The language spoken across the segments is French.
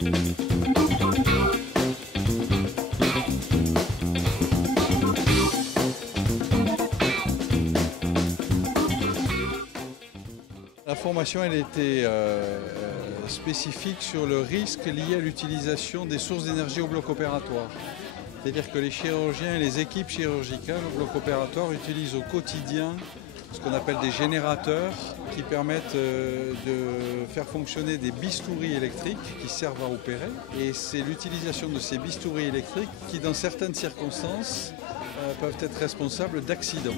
La formation elle était spécifique sur le risque lié à l'utilisation des sources d'énergie au bloc opératoire. C'est-à-dire que les chirurgiens et les équipes chirurgicales au bloc opératoire utilisent au quotidien ce qu'on appelle des générateurs qui permettent de faire fonctionner des bistouris électriques qui servent à opérer. Et c'est l'utilisation de ces bistouris électriques qui, dans certaines circonstances, peuvent être responsables d'accidents.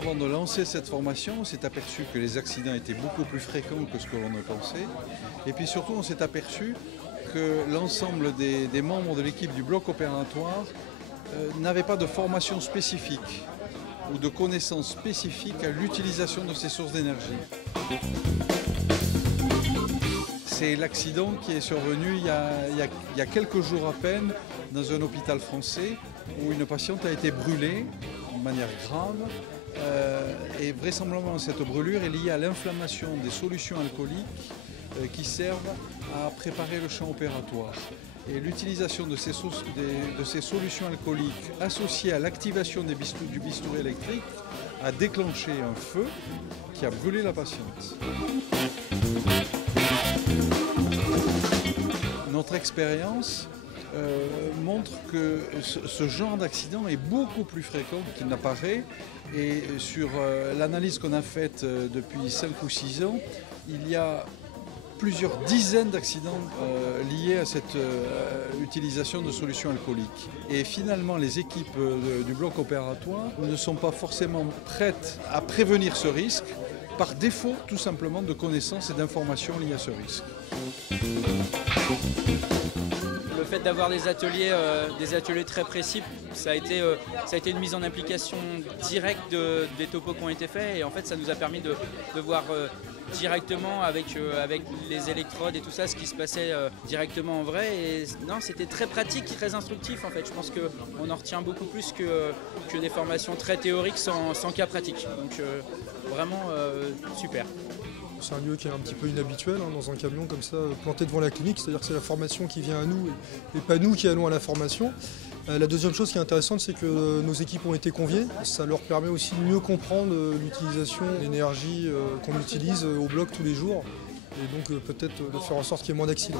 Avant de lancer cette formation, on s'est aperçu que les accidents étaient beaucoup plus fréquents que ce que l'on ne pensait. Et puis surtout, on s'est aperçu que l'ensemble des membres de l'équipe du bloc opératoire n'avaient pas de formation spécifique ou de connaissances spécifiques à l'utilisation de ces sources d'énergie. C'est l'accident qui est survenu il y a quelques jours à peine dans un hôpital français où une patiente a été brûlée de manière grave. Et vraisemblablement cette brûlure est liée à l'inflammation des solutions alcooliques qui servent à préparer le champ opératoire. Et l'utilisation de ces solutions alcooliques associées à l'activation du bistouri électrique a déclenché un feu qui a brûlé la patiente. Notre expérience montre que ce genre d'accident est beaucoup plus fréquent qu'il n'apparaît. Et sur l'analyse qu'on a faite depuis 5 ou 6 ans, il y a plusieurs dizaines d'accidents liés à cette utilisation de solutions alcooliques. Et finalement, les équipes du bloc opératoire ne sont pas forcément prêtes à prévenir ce risque par défaut tout simplement de connaissances et d'informations liées à ce risque. Le fait d'avoir des ateliers très précis, ça a été une mise en application directe des topos qui ont été faits et en fait ça nous a permis de voir directement avec les électrodes et tout ça ce qui se passait directement en vrai et non, c'était très pratique, très instructif en fait. Je pense qu'on en retient beaucoup plus que des formations très théoriques sans cas pratique. Donc vraiment super. C'est un lieu qui est un petit peu inhabituel dans un camion comme ça, planté devant la clinique, c'est-à-dire que c'est la formation qui vient à nous et pas nous qui allons à la formation. La deuxième chose qui est intéressante, c'est que nos équipes ont été conviées. Ça leur permet aussi de mieux comprendre l'utilisation de l'énergie qu'on utilise au bloc tous les jours et donc peut-être de faire en sorte qu'il y ait moins d'accidents.